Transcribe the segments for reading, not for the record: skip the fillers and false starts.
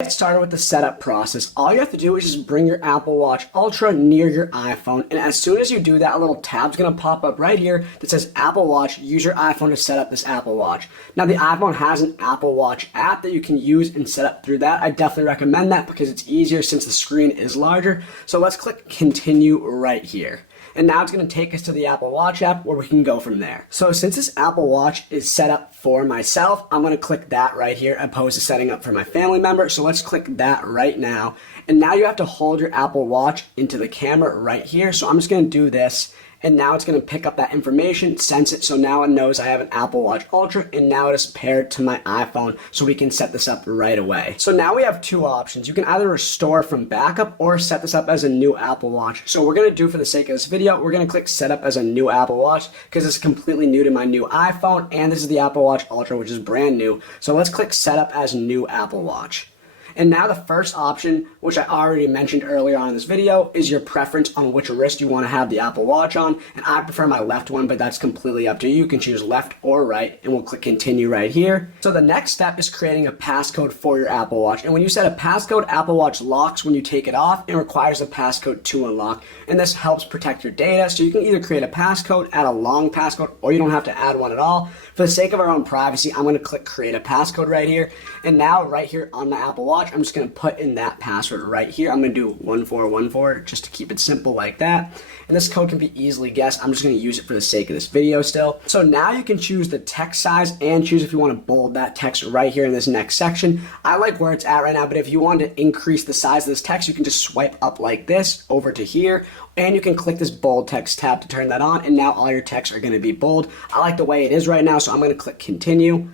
Get started with the setup process. All you have to do is just bring your Apple Watch Ultra near your iPhone, and as soon as you do that, a little tab's going to pop up right here that says Apple Watch. Use your iPhone to set up this Apple Watch. Now the iPhone has an Apple Watch app that you can use and set up through that. I definitely recommend that because it's easier since the screen is larger. So let's click continue right here. And now it's going to take us to the Apple Watch app where we can go from there. So since this Apple Watch is set up for myself, I'm going to click that right here opposed to setting up for my family member. So let's click that right now. And now you have to hold your Apple Watch into the camera right here. So I'm just going to do this. And now it's going to pick up that information, sense it, so now it knows I have an Apple Watch Ultra, and now it is paired to my iPhone, so we can set this up right away. So now we have two options. You can either restore from backup or set this up as a new Apple Watch. So we're going to do, for the sake of this video, we're going to click set up as a new Apple Watch because it's completely new to my new iPhone, and this is the Apple Watch Ultra, which is brand new. So let's click set up as new Apple Watch. And now the first option, which I already mentioned earlier on in this video, is your preference on which wrist you want to have the Apple Watch on. And I prefer my left one, but that's completely up to you. You can choose left or right, and we'll click continue right here. So the next step is creating a passcode for your Apple Watch. And when you set a passcode, Apple Watch locks when you take it off and requires a passcode to unlock. And this helps protect your data. So you can either create a passcode, add a long passcode, or you don't have to add one at all. For the sake of our own privacy, I'm going to click create a passcode right here. And now right here on my Apple Watch, I'm just going to put in that password right here. I'm going to do 1414 just to keep it simple like that. And this code can be easily guessed. I'm just going to use it for the sake of this video still. So now you can choose the text size and choose if you want to bold that text right here in this next section. I like where it's at right now, but if you want to increase the size of this text, you can just swipe up like this over to here. And you can click this bold text tab to turn that on. And now all your texts are going to be bold. I like the way it is right now, so I'm going to click continue.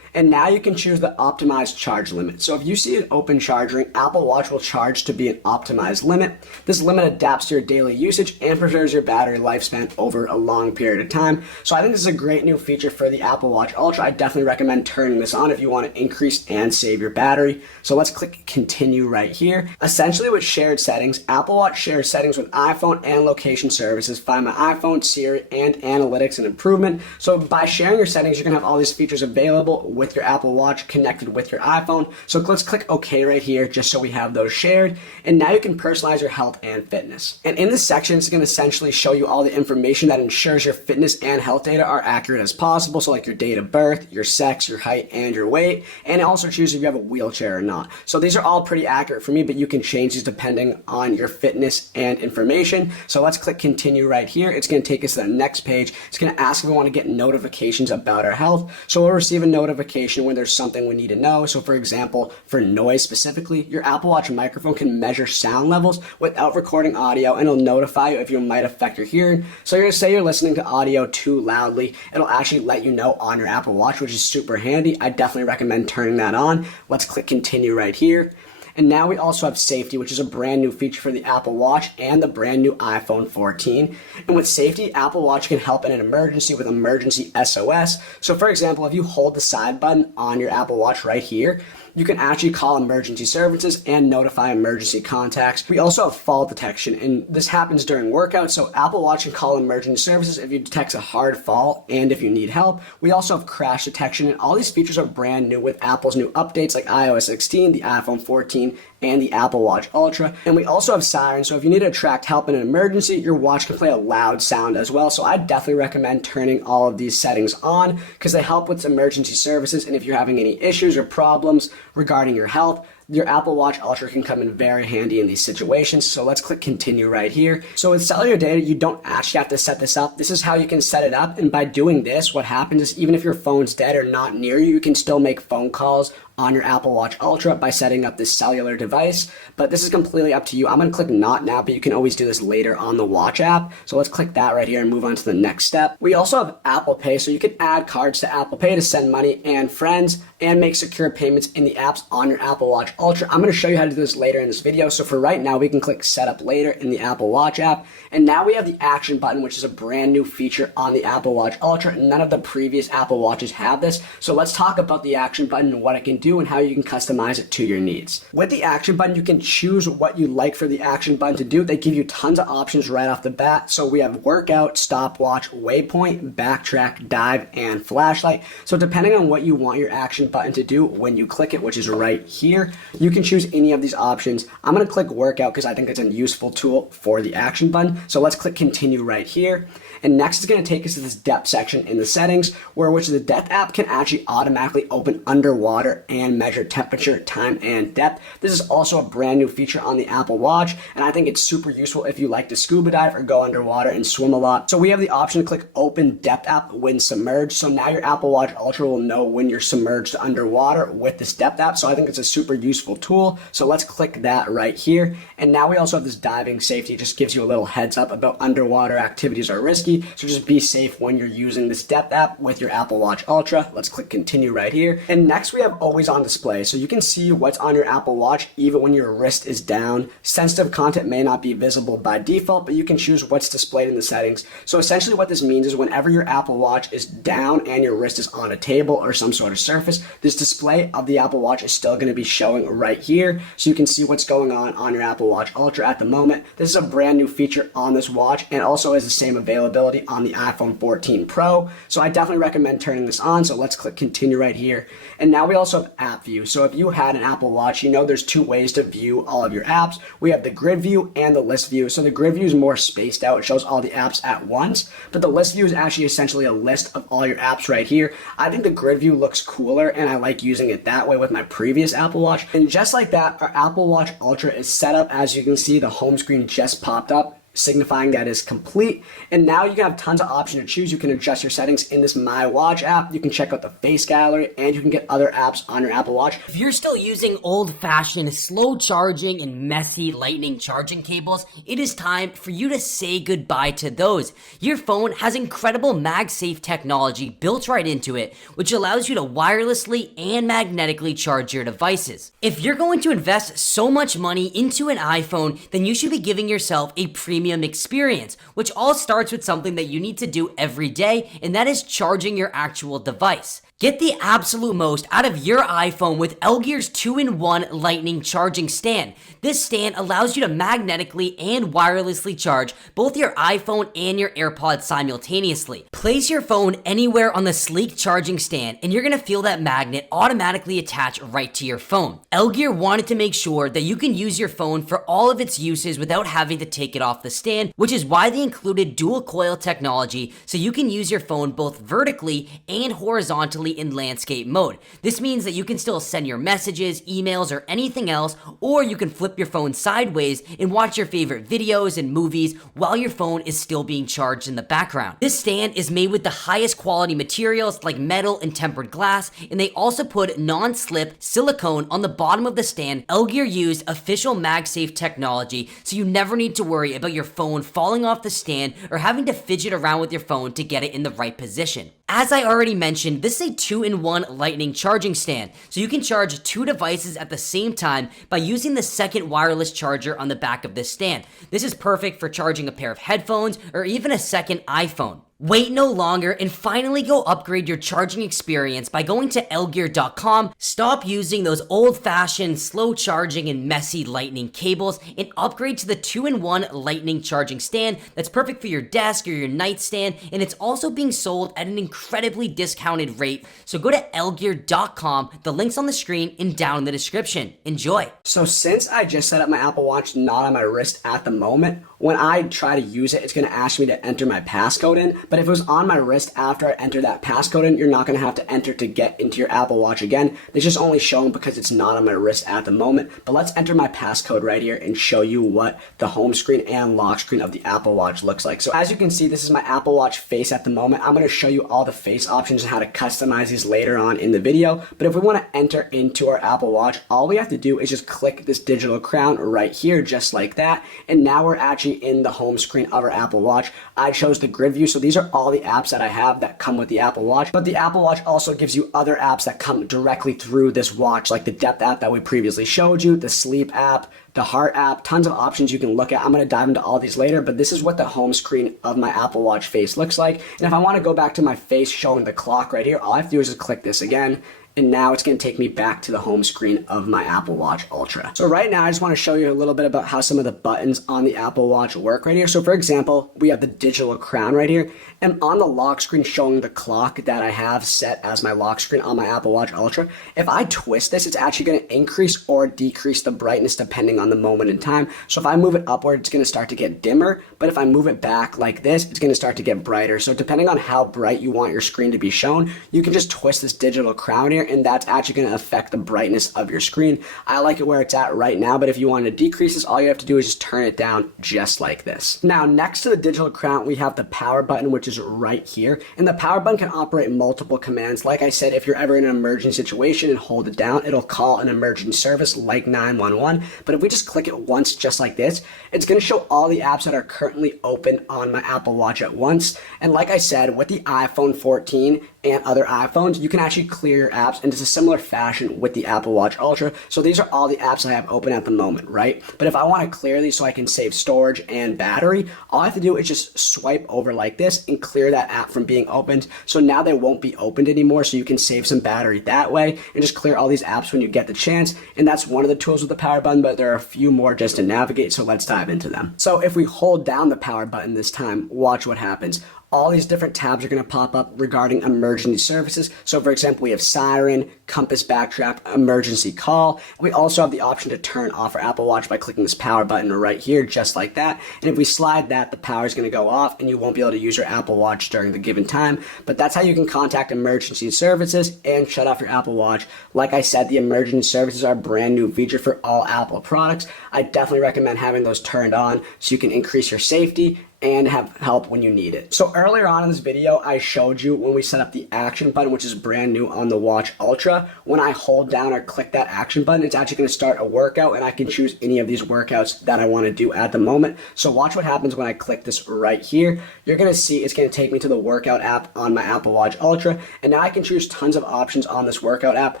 And now you can choose the optimized charge limit. So if you see an open charge ring, Apple Watch will charge to be an optimized limit. This limit adapts to your daily usage and preserves your battery lifespan over a long period of time. So I think this is a great new feature for the Apple Watch Ultra. I definitely recommend turning this on if you want to increase and save your battery. So let's click continue right here. Essentially with shared settings, Apple Watch shares settings with iPhone and location services, Find My iPhone, Siri, and Analytics and Improvement. So by sharing your settings, you're going to have all these features available with your Apple Watch connected with your iPhone. So let's click OK right here just so we have those shared. And now you can personalize your health and fitness. And in this section, it's going to essentially show you all the information that ensures your fitness and health data are accurate as possible. So like your date of birth, your sex, your height, and your weight. And it also chooses if you have a wheelchair or not. So these are all pretty accurate for me, but you can change these depending on your fitness and information. So let's click continue right here. It's going to take us to the next page. It's going to ask if we want to get notifications about our health. So we'll receive a notification when there's something we need to know. So for example, for noise specifically, your Apple Watch microphone can measure sound levels without recording audio, and it'll notify you if you might affect your hearing. So you're going to say you're listening to audio too loudly, it'll actually let you know on your Apple Watch, which is super handy. I definitely recommend turning that on. Let's click continue right here. And now we also have safety, which is a brand new feature for the Apple Watch and the brand new iPhone 14. And with safety, Apple Watch can help in an emergency with emergency SOS. So for example, if you hold the side button on your Apple Watch right here, you can actually call emergency services and notify emergency contacts. We also have fall detection, and this happens during workouts, so Apple Watch can call emergency services if you detect a hard fall and if you need help. We also have crash detection, and all these features are brand new with Apple's new updates like iOS 16, the iPhone 14, and the Apple Watch Ultra. And we also have sirens, so if you need to attract help in an emergency, your watch can play a loud sound as well. So I definitely recommend turning all of these settings on because they help with emergency services, and if you're having any issues or problems regarding your health, your Apple Watch Ultra can come in very handy in these situations. So let's click continue right here. So with cellular data, you don't actually have to set this up. This is how you can set it up. And by doing this, what happens is even if your phone's dead or not near you, you can still make phone calls on your Apple Watch Ultra by setting up this cellular device. But this is completely up to you. I'm going to click not now, but you can always do this later on the Watch app. So let's click that right here and move on to the next step. We also have Apple Pay, so you can add cards to Apple Pay to send money and friends and make secure payments in the apps on your Apple Watch Ultra. I'm going to show you how to do this later in this video. So for right now, we can click set up later in the Apple Watch app. And now we have the action button, which is a brand new feature on the Apple Watch Ultra. None of the previous Apple Watches have this. So let's talk about the action button and what it can do. do and how you can customize it to your needs. With the action button, you can choose what you like for the action button to do. They give you tons of options right off the bat. So we have workout, stopwatch, waypoint, backtrack, dive, and flashlight. So depending on what you want your action button to do when you click it, which is right here, you can choose any of these options. I'm going to click workout because I think it's a useful tool for the action button. So let's click continue right here. And next is going to take us to this depth section in the settings, which the depth app can actually automatically open underwater and measure temperature, time, and depth. This is also a brand new feature on the Apple Watch, and I think it's super useful if you like to scuba dive or go underwater and swim a lot. So we have the option to click open depth app when submerged. So now your Apple Watch Ultra will know when you're submerged underwater with this depth app. So I think it's a super useful tool. So let's click that right here. And now we also have this diving safety. It just gives you a little heads up about underwater activities are risky. So just be safe when you're using this depth app with your Apple Watch Ultra. Let's click continue right here. And next we have always on display. So you can see what's on your Apple Watch even when your wrist is down. Sensitive content may not be visible by default, but you can choose what's displayed in the settings. So essentially what this means is whenever your Apple Watch is down and your wrist is on a table or some sort of surface, this display of the Apple Watch is still going to be showing right here. So you can see what's going on your Apple Watch Ultra at the moment. This is a brand new feature on this watch and also has the same availability on the iPhone 14 Pro. So I definitely recommend turning this on. So let's click continue right here. And now we also have app view. So if you had an Apple Watch, you know there's two ways to view all of your apps. We have the grid view and the list view. So the grid view is more spaced out. It shows all the apps at once, but the list view is actually essentially a list of all your apps right here. I think the grid view looks cooler and I like using it that way with my previous Apple Watch. And just like that, our Apple Watch Ultra is set up. As you can see, the home screen just popped up, signifying that is complete. And now you can have tons of options to choose. You can adjust your settings in this My Watch app. You can check out the face gallery and you can get other apps on your Apple Watch. If you're still using old-fashioned, slow charging and messy lightning charging cables, it is time for you to say goodbye to those. Your phone has incredible MagSafe technology built right into it, which allows you to wirelessly and magnetically charge your devices. If you're going to invest so much money into an iPhone, then you should be giving yourself a premium experience, which all starts with something that you need to do every day, and that is charging your actual device. Get the absolute most out of your iPhone with Elgear's 2-in-1 lightning charging stand. This stand allows you to magnetically and wirelessly charge both your iPhone and your AirPods simultaneously. Place your phone anywhere on the sleek charging stand and you're going to feel that magnet automatically attach right to your phone. Elgear wanted to make sure that you can use your phone for all of its uses without having to take it off the stand, which is why they included dual coil technology so you can use your phone both vertically and horizontally in landscape mode. This means that you can still send your messages, emails, or anything else, or you can flip your phone sideways and watch your favorite videos and movies while your phone is still being charged in the background. This stand is made with the highest quality materials like metal and tempered glass, and they also put non-slip silicone on the bottom of the stand. Elgear used official MagSafe technology, so you never need to worry about your phone falling off the stand or having to fidget around with your phone to get it in the right position. As I already mentioned, this is a 2-in-1 lightning charging stand, so you can charge two devices at the same time by using the second wireless charger on the back of this stand. This is perfect for charging a pair of headphones or even a second iPhone. Wait no longer and finally go upgrade your charging experience by going to Elgear.com. Stop using those old-fashioned, slow charging and messy lightning cables and upgrade to the 2-in-1 lightning charging stand that's perfect for your desk or your nightstand, and it's also being sold at an incredibly discounted rate. So go to Elgear.com. The link's on the screen and down in the description. Enjoy. So since I just set up my Apple Watch not on my wrist at the moment, when I try to use it, it's going to ask me to enter my passcode in. But if it was on my wrist after I enter that passcode in, you're not going to have to enter to get into your Apple Watch again. It's just only shown because it's not on my wrist at the moment. But let's enter my passcode right here and show you what the home screen and lock screen of the Apple Watch looks like. So as you can see, this is my Apple Watch face at the moment. I'm going to show you all the face options and how to customize these later on in the video. But if we want to enter into our Apple Watch, all we have to do is just click this digital crown right here, just like that. And now we're actually in the home screen of our Apple Watch. I chose the grid view, so these are all the apps that I have that come with the Apple Watch. But the Apple Watch also gives you other apps that come directly through this watch, like the depth app that we previously showed you, the sleep app, the heart app, tons of options you can look at. I'm going to dive into all these later, but this is what the home screen of my Apple Watch face looks like. And if I want to go back to my face showing the clock right here, all I have to do is just click this again, and now it's going to take me back to the home screen of my Apple Watch Ultra. So right now I just want to show you a little bit about how some of the buttons on the Apple Watch work right here. So for example, we have the digital crown right here, and on the lock screen showing the clock that I have set as my lock screen on my Apple Watch Ultra, if I twist this, it's actually going to increase or decrease the brightness depending on the moment in time. So if I move it upward, it's going to start to get dimmer, but if I move it back like this, it's going to start to get brighter. So depending on how bright you want your screen to be shown, you can just twist this digital crown here, and that's actually going to affect the brightness of your screen. I like it where it's at right now, but if you want to decrease this, all you have to do is just turn it down just like this. Now, next to the digital crown, we have the power button, which is right here, and the power button can operate multiple commands. Like I said, if you're ever in an emergency situation and hold it down, it'll call an emergency service like 911. But if we just click it once just like this, it's going to show all the apps that are currently open on my Apple Watch at once. And like I said, with the iPhone 14 and other iPhones, you can actually clear your apps, and it's a similar fashion with the Apple Watch Ultra. So these are all the apps I have open at the moment, right? But if I want to clear these so I can save storage and battery, all I have to do is just swipe over like this and clear that app from being opened. So now they won't be opened anymore, so you can save some battery that way and just clear all these apps when you get the chance. And that's one of the tools with the power button, but there are a few more just to navigate, so let's dive into them. So if we hold down the power button this time, watch what happens. All these different tabs are going to pop up regarding emergency services. So for example, we have Siren, Compass Backtrack, Emergency Call. We also have the option to turn off our Apple Watch by clicking this power button right here, just like that. And if we slide that, the power is going to go off and you won't be able to use your Apple Watch during the given time. But that's how you can contact emergency services and shut off your Apple Watch. Like I said, the emergency services are a brand new feature for all Apple products. I definitely recommend having those turned on so you can increase your safety and have help when you need it. So earlier on in this video, I showed you when we set up the action button, which is brand new on the Watch Ultra. When I hold down or click that action button, it's actually going to start a workout, and I can choose any of these workouts that I want to do at the moment. So watch what happens when I click this right here. You're going to see it's going to take me to the workout app on my Apple Watch Ultra, and now I can choose tons of options on this workout app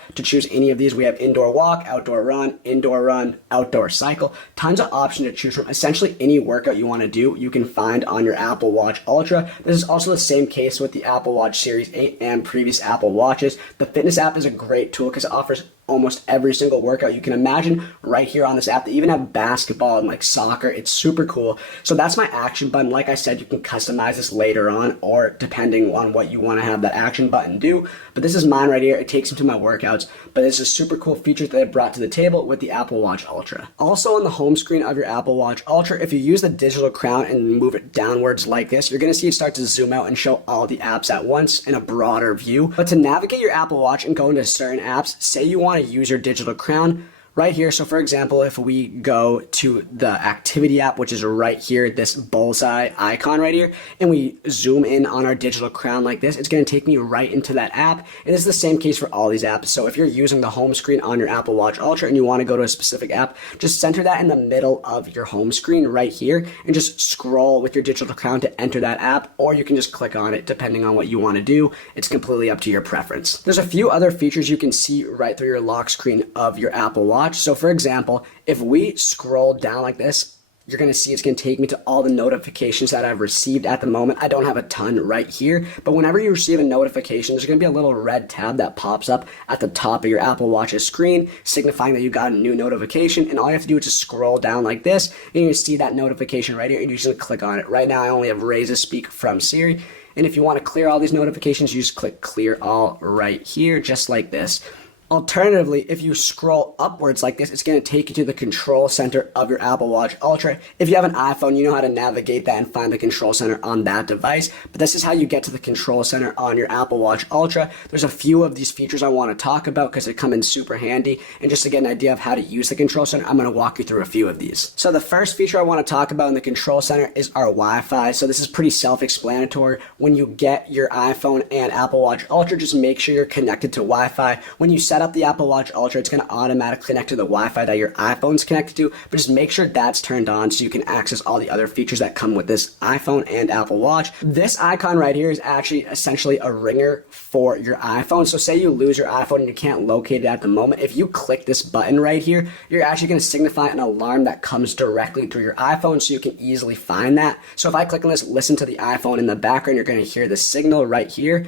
to choose any of these. We have indoor walk, outdoor run, outdoor cycle, tons of options to choose from. Essentially any workout you want to do, you can find on your Apple Watch Ultra. This is also the same case with the Apple Watch Series 8 and previous Apple Watches. The fitness app is a great tool because it offers almost every single workout you can imagine right here on this app. They even have basketball and like soccer. It's super cool. So that's my action button. Like I said, you can customize this later on or depending on what you want to have that action button do. But this is mine right here. It takes me to my workouts. But it's a super cool feature that I brought to the table with the Apple Watch Ultra. Also on the home screen of your Apple Watch Ultra, if you use the digital crown and move it downwards like this, you're going to see it start to zoom out and show all the apps at once in a broader view. But to navigate your Apple Watch and go into certain apps, say you want to use your digital crown right here. So for example, if we go to the activity app, which is right here, this bullseye icon right here, and we zoom in on our digital crown like this, it's going to take me right into that app. And it's the same case for all these apps. So if you're using the home screen on your Apple Watch Ultra and you want to go to a specific app, just center that in the middle of your home screen right here and just scroll with your digital crown to enter that app, or you can just click on it depending on what you want to do. It's completely up to your preference. There's a few other features you can see right through your lock screen of your Apple Watch. So for example, if we scroll down like this, you're going to see it's going to take me to all the notifications that I've received at the moment. I don't have a ton right here, but whenever you receive a notification, there's going to be a little red tab that pops up at the top of your Apple Watch's screen, signifying that you got a new notification. And all you have to do is just scroll down like this, and you see that notification right here, and you just click on it. Right now, I only have Raise to Speak from Siri. And if you want to clear all these notifications, you just click Clear All right here, just like this. Alternatively, if you scroll upwards like this, it's going to take you to the control center of your Apple Watch Ultra. If you have an iPhone, you know how to navigate that and find the control center on that device. But this is how you get to the control center on your Apple Watch Ultra. There's a few of these features I want to talk about because they come in super handy. And just to get an idea of how to use the control center, I'm going to walk you through a few of these. So the first feature I want to talk about in the control center is our Wi-Fi. So this is pretty self-explanatory. When you get your iPhone and Apple Watch Ultra, just make sure you're connected to Wi-Fi. When you set up the Apple Watch Ultra, it's going to automatically connect to the Wi-Fi that your iPhone's connected to, but just make sure that's turned on so you can access all the other features that come with this iPhone and Apple Watch. This icon right here is actually essentially a ringer for your iPhone. So say you lose your iPhone and you can't locate it at the moment. If you click this button right here, you're actually going to signify an alarm that comes directly through your iPhone so you can easily find that. So if I click on this, listen to the iPhone in the background, you're going to hear the signal right here.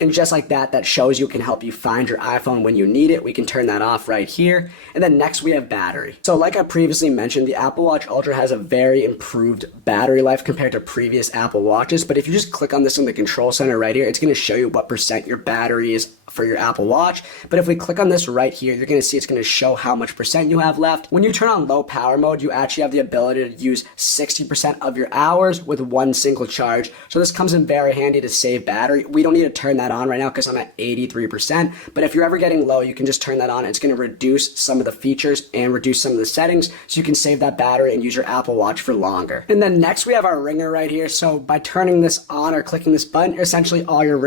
And just like that, that shows you can help you find your iPhone when you need it. We can turn that off right here. And then next we have battery. So like I previously mentioned, the Apple Watch Ultra has a very improved battery life compared to previous Apple Watches. But if you just click on this in the control center right here, it's going to show you what percent your battery is for your Apple Watch. But if we click on this right here, you're going to see it's going to show how much percent you have left. When you turn on low power mode, you actually have the ability to use 60% of your hours with one single charge. So this comes in very handy to save battery. We don't need to turn that on right now because I'm at 83%. But if you're ever getting low, you can just turn that on. It's going to reduce some of the features and reduce some of the settings so you can save that battery and use your Apple Watch for longer. And then next we have our ringer right here. So by turning this on or clicking this button, essentially all your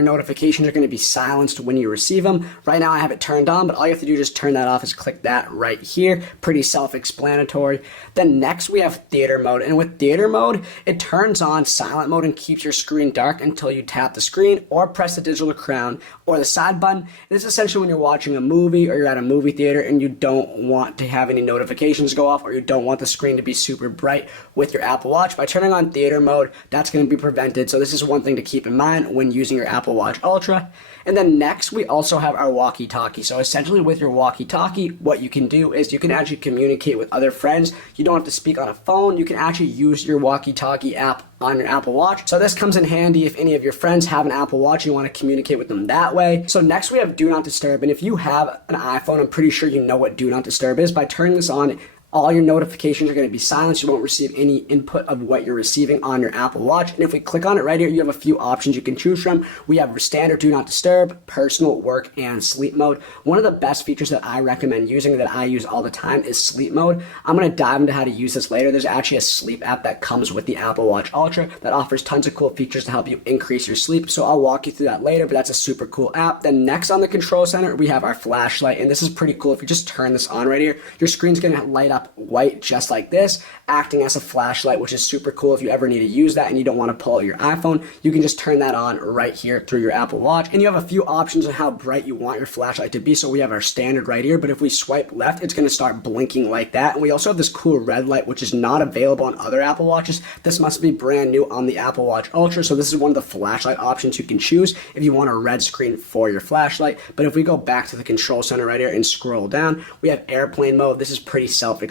notifications are going to be silenced when you receive them. Right now I have it turned on, but all you have to do to just turn that off is click that right here. Pretty self-explanatory. Then next we have theater mode, and with theater mode, it turns on silent mode and keeps your screen dark until you tap the screen or press the digital crown or the side button. This is essentially when you're watching a movie or you're at a movie theater and you don't want to have any notifications go off, or you don't want the screen to be super bright with your Apple Watch. By turning on theater mode, that's going to be prevented. So this is one thing to keep in mind when using your Apple Watch Ultra. And then next, we also have our walkie-talkie. So essentially with your walkie-talkie, what you can do is you can actually communicate with other friends. You don't have to speak on a phone. You can actually use your walkie-talkie app on your Apple Watch. So this comes in handy if any of your friends have an Apple Watch and you want to communicate with them that way. So next we have Do Not Disturb. And if you have an iPhone, I'm pretty sure you know what Do Not Disturb is. By turning this on, all your notifications are going to be silenced. You won't receive any input of what you're receiving on your Apple Watch. And if we click on it right here, you have a few options you can choose from. We have standard Do Not Disturb, personal, work, and sleep mode. One of the best features that I recommend using, that I use all the time, is sleep mode. I'm going to dive into how to use this later. There's actually a sleep app that comes with the Apple Watch Ultra that offers tons of cool features to help you increase your sleep. So I'll walk you through that later, but that's a super cool app. Then next on the control center, we have our flashlight. And this is pretty cool. If you just turn this on right here, your screen's going to light up white just like this, acting as a flashlight, which is super cool. If you ever need to use that and you don't want to pull out your iPhone, you can just turn that on right here through your Apple Watch. And you have a few options on how bright you want your flashlight to be. So we have our standard right here, but if we swipe left, it's going to start blinking like that. And we also have this cool red light, which is not available on other Apple Watches. This must be brand new on the Apple Watch Ultra. So this is one of the flashlight options you can choose if you want a red screen for your flashlight. But if we go back to the control center right here and scroll down, we have airplane mode. This is pretty self-explanatory.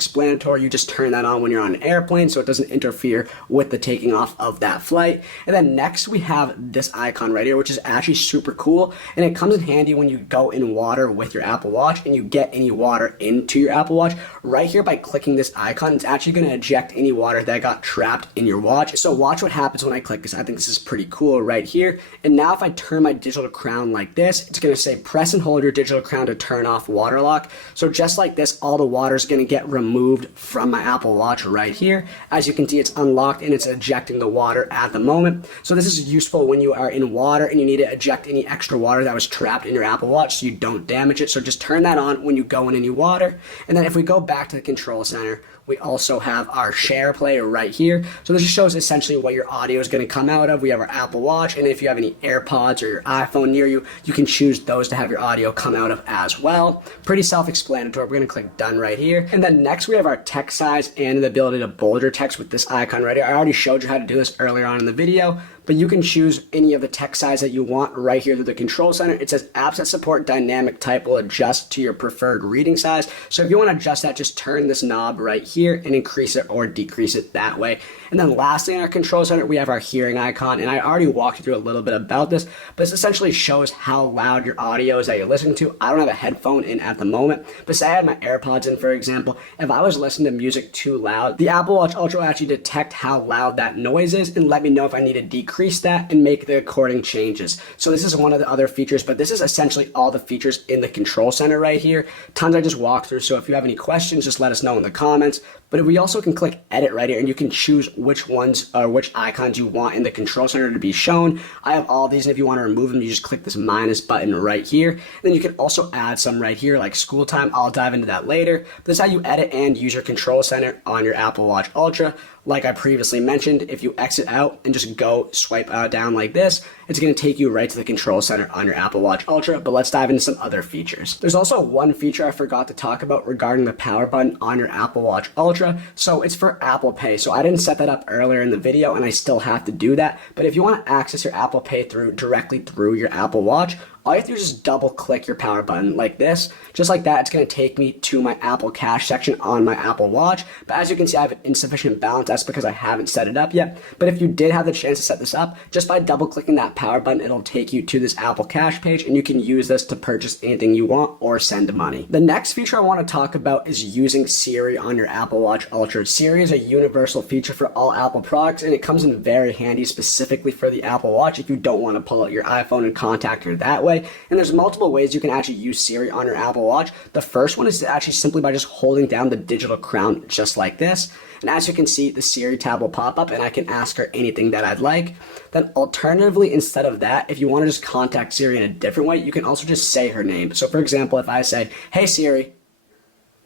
You just turn that on when you're on an airplane so it doesn't interfere with the taking off of that flight. And then next we have this icon right here, which is actually super cool, and it comes in handy when you go in water with your Apple Watch and you get any water into your Apple Watch. Right here, by clicking this icon, it's actually going to eject any water that got trapped in your watch. So watch what happens when I click this. I think this is pretty cool right here. And now if I turn my digital crown like this, it's going to say press and hold your digital crown to turn off water lock. So just like this, all the water is going to get removed from my Apple Watch right here. As you can see, it's unlocked and it's ejecting the water at the moment. So this is useful when you are in water and you need to eject any extra water that was trapped in your Apple Watch so you don't damage it. So just turn that on when you go in any water. And then if we go back to the control center, we also have our share player right here. So this just shows essentially what your audio is going to come out of. We have our Apple Watch, and if you have any AirPods or your iPhone near you, you can choose those to have your audio come out of as well. Pretty self-explanatory. We're going to click done right here. And then next we have our text size and the ability to bold your text with this icon right here. I already showed you how to do this earlier on in the video, but you can choose any of the text size that you want right here through the control center. It says apps that support dynamic type will adjust to your preferred reading size. So if you want to adjust that, just turn this knob right here and increase it or decrease it that way. And then lastly, in our control center, we have our hearing icon. And I already walked you through a little bit about this, but this essentially shows how loud your audio is that you're listening to. I don't have a headphone in at the moment, but say I had my AirPods in, for example. If I was listening to music too loud, the Apple Watch Ultra will actually detect how loud that noise is and let me know if I need to decrease that and make the according changes. So this is one of the other features, but this is essentially all the features in the control center right here. Tons I just walked through. So if you have any questions, just let us know in the comments. But we also can click edit right here and you can choose which ones or which icons you want in the control center to be shown. I have all these, and if you want to remove them, you just click this minus button right here. Then you can also add some right here like school time. I'll dive into that later. But this is how you edit and use your control center on your Apple Watch Ultra. Like I previously mentioned, if you exit out and just go swipe down like this, it's going to take you right to the control center on your Apple Watch Ultra. But let's dive into some other features. There's also one feature I forgot to talk about regarding the power button on your Apple Watch Ultra. So it's for Apple Pay. So I didn't set that up earlier in the video, and I still have to do that. But if you want to access your Apple Pay directly through your Apple Watch, all you have to do is just double click your power button like this. Just like that, it's going to take me to my Apple Cash section on my Apple Watch. But as you can see, I have an insufficient balance. That's because I haven't set it up yet. But if you did have the chance to set this up, just by double clicking that power button, it'll take you to this Apple Cash page, and you can use this to purchase anything you want or send money. The next feature I want to talk about is using Siri on your Apple Watch Ultra. Siri is a universal feature for all Apple products, and it comes in very handy specifically for the Apple Watch if you don't want to pull out your iPhone and contact her that way. And there's multiple ways you can actually use Siri on your Apple Watch. The first one is actually simply by just holding down the digital crown just like this. And as you can see, the Siri tab will pop up and I can ask her anything that I'd like. Then alternatively, instead of that, if you want to just contact Siri in a different way, you can also just say her name. So for example, if I say, "Hey Siri,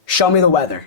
show me the weather."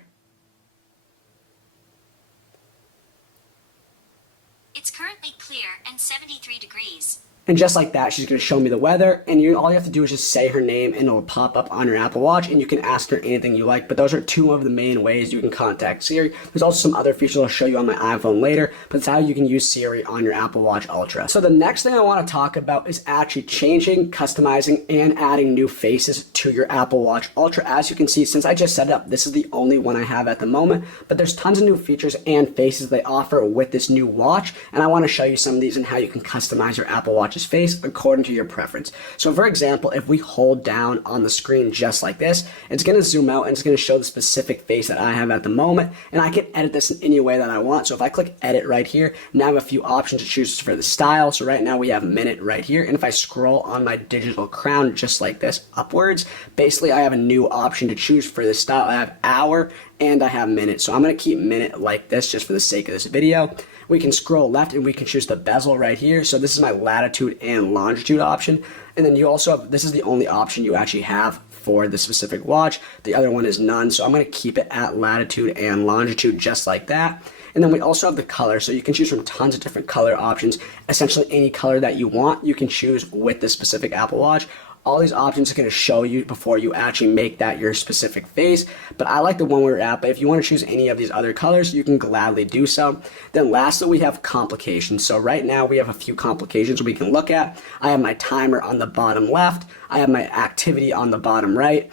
It's currently clear and 73 degrees. And just like that, she's going to show me the weather, and all you have to do is just say her name, and it'll pop up on your Apple Watch, and you can ask her anything you like. But those are two of the main ways you can contact Siri. There's also some other features I'll show you on my iPhone later, but it's how you can use Siri on your Apple Watch Ultra. So the next thing I want to talk about is actually changing, customizing, and adding new faces to your Apple Watch Ultra. As you can see, since I just set it up, this is the only one I have at the moment, but there's tons of new features and faces they offer with this new watch, and I want to show you some of these and how you can customize your Apple Watch's face according to your preference. So for example, if we hold down on the screen just like this, it's going to zoom out and it's going to show the specific face that I have at the moment, and I can edit this in any way that I want. So if I click edit right here, now I have a few options to choose for the style. So right now we have minute right here, and if I scroll on my digital crown just like this upwards, basically I have a new option to choose for the style. I have hour and I have minute. So I'm going to keep minute like this just for the sake of this video. We can scroll left and we can choose the bezel right here. So this is my latitude and longitude option. And then you also have, this is the only option you actually have for the specific watch. The other one is none. So I'm going to keep it at latitude and longitude just like that. And then we also have the color. So you can choose from tons of different color options. Essentially any color that you want, you can choose with the specific Apple Watch. All these options are going to show you before you actually make that your specific face, but I like the one we're at. But if you want to choose any of these other colors, you can gladly do so. Then lastly, we have complications. So right now we have a few complications we can look at. I have my timer on the bottom left. I have my activity on the bottom right.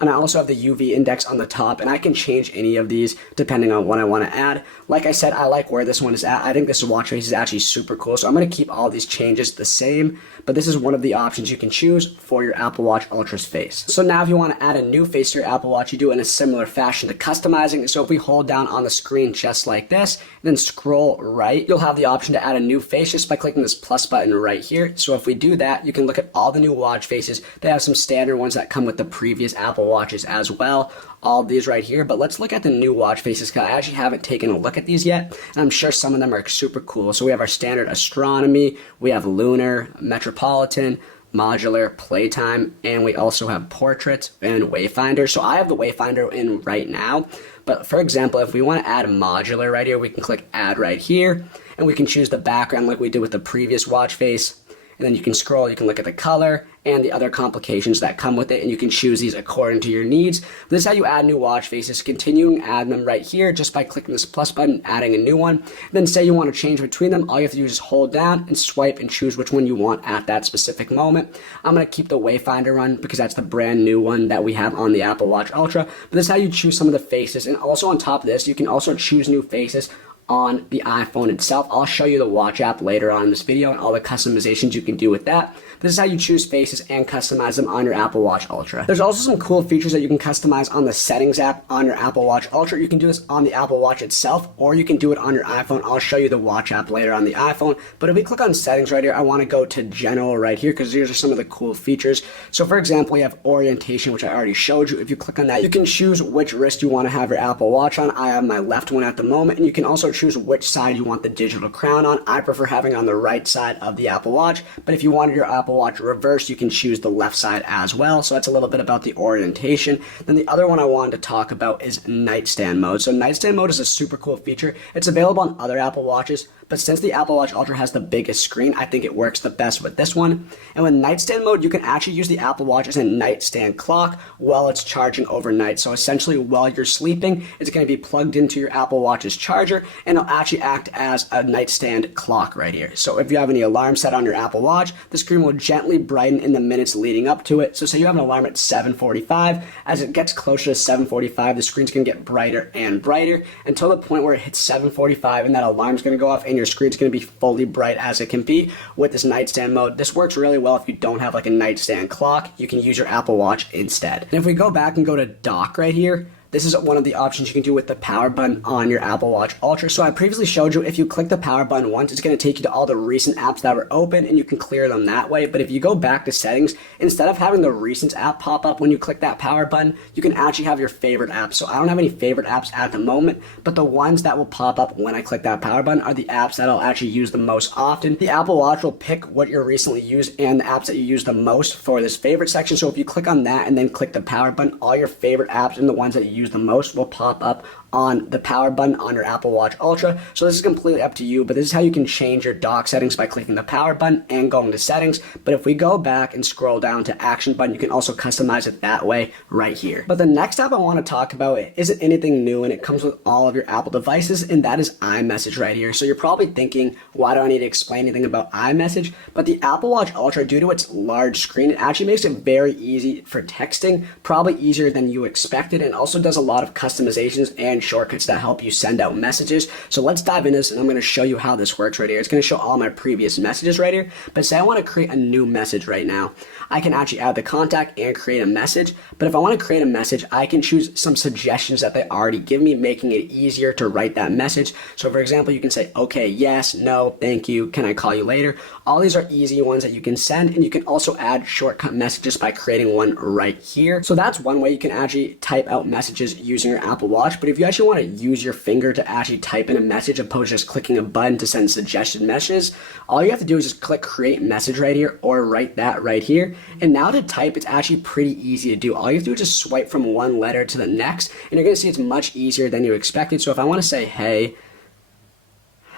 And I also have the UV index on the top, and I can change any of these depending on what I want to add. Like I said, I like where this one is at. I think this watch face is actually super cool, so I'm going to keep all these changes the same, but this is one of the options you can choose for your Apple Watch Ultra's face. So now if you want to add a new face to your Apple Watch, you do it in a similar fashion to customizing. So if we hold down on the screen just like this, and then scroll right, you'll have the option to add a new face just by clicking this plus button right here. So if we do that, you can look at all the new watch faces. They have some standard ones that come with the previous Apple Watches as well. All of these right here, but let's look at the new watch faces because I actually haven't taken a look at these yet, and I'm sure some of them are super cool. So we have our standard astronomy, we have lunar, metropolitan, modular, playtime, and we also have portrait and wayfinder. So I have the wayfinder in right now, but for example, if we want to add modular right here, we can click add right here, and we can choose the background like we did with the previous watch face. And then you can scroll, you can look at the color and the other complications that come with it, and you can choose these according to your needs. This is how you add new watch faces. Continuing add them right here just by clicking this plus button, adding a new one. Then say you want to change between them, all you have to do is just hold down and swipe and choose which one you want at that specific moment. I'm going to keep the Wayfinder one because that's the brand new one that we have on the Apple Watch Ultra. But this is how you choose some of the faces, and also on top of this, you can also choose new faces on the iPhone itself. I'll show you the watch app later on in this video and all the customizations you can do with that. This is how you choose faces and customize them on your Apple Watch Ultra. There's also some cool features that you can customize on the settings app on your Apple Watch Ultra. You can do this on the Apple Watch itself, or you can do it on your iPhone. I'll show you the watch app later on the iPhone. But if we click on settings right here, I want to go to general right here because these are some of the cool features. So for example, we have orientation, which I already showed you. If you click on that, you can choose which wrist you want to have your Apple Watch on. I have my left one at the moment, and you can also choose which side you want the digital crown on. I prefer having it on the right side of the Apple Watch, but if you wanted your Apple Watch reversed, you can choose the left side as well. So that's a little bit about the orientation. Then the other one I wanted to talk about is nightstand mode. So nightstand mode is a super cool feature. It's available on other Apple Watches, but since the Apple Watch Ultra has the biggest screen, I think it works the best with this one. And with nightstand mode, you can actually use the Apple Watch as a nightstand clock while it's charging overnight. So essentially, while you're sleeping, it's going to be plugged into your Apple Watch's charger, and it'll actually act as a nightstand clock right here. So if you have any alarm set on your Apple Watch, the screen will gently brighten in the minutes leading up to it. So say you have an alarm at 7:45, as it gets closer to 7:45, the screen's going to get brighter and brighter until the point where it hits 7:45, and that alarm's going to go off, and your screen's going to be fully bright as it can be with this nightstand mode. This works really well if you don't have like a nightstand clock. You can use your Apple Watch instead. And if we go back and go to dock right here, this is one of the options you can do with the power button on your Apple Watch Ultra. So I previously showed you if you click the power button once, it's going to take you to all the recent apps that were open and you can clear them that way. But if you go back to settings, instead of having the recent app pop up when you click that power button, you can actually have your favorite apps. So I don't have any favorite apps at the moment, but the ones that will pop up when I click that power button are the apps that I'll actually use the most often. The Apple Watch will pick what you're recently used and the apps that you use the most for this favorite section. So if you click on that and then click the power button, all your favorite apps and the ones that you use the most will pop up on the power button on your Apple Watch Ultra. So this is completely up to you, but this is how you can change your dock settings by clicking the power button and going to settings. But if we go back and scroll down to action button, you can also customize it that way right here. But the next app I want to talk about isn't anything new, and it comes with all of your Apple devices, and that is iMessage right here. So you're probably thinking, why do I need to explain anything about iMessage? But the Apple Watch Ultra, due to its large screen, it actually makes it very easy for texting, probably easier than you expected, and also does a lot of customizations and shortcuts that help you send out messages. So let's dive into this, and I'm going to show you how this works right here. It's going to show all my previous messages right here, but say I want to create a new message right now. I can actually add the contact and create a message, but if I want to create a message, I can choose some suggestions that they already give me, making it easier to write that message. So for example, you can say, okay, yes, no, thank you, can I call you later? All these are easy ones that you can send, and you can also add shortcut messages by creating one right here. So that's one way you can actually type out messages using your Apple Watch. But if you actually want to use your finger to actually type in a message opposed to just clicking a button to send suggested messages, all you have to do is just click create message right here or write that right here. And now to type, it's actually pretty easy to do. All you have to do is just swipe from one letter to the next, and you're going to see it's much easier than you expected. So if I want to say, hey,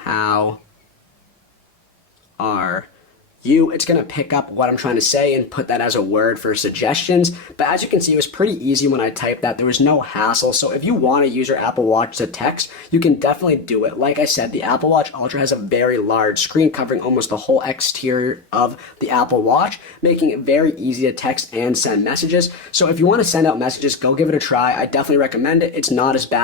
how are you, it's going to pick up what I'm trying to say and put that as a word for suggestions. But as you can see, it was pretty easy when I typed that. There was no hassle. So if you want to use your Apple Watch to text, you can definitely do it. Like I said, the Apple Watch Ultra has a very large screen covering almost the whole exterior of the Apple Watch, making it very easy to text and send messages. So if you want to send out messages, go give it a try. I definitely recommend it. It's not as bad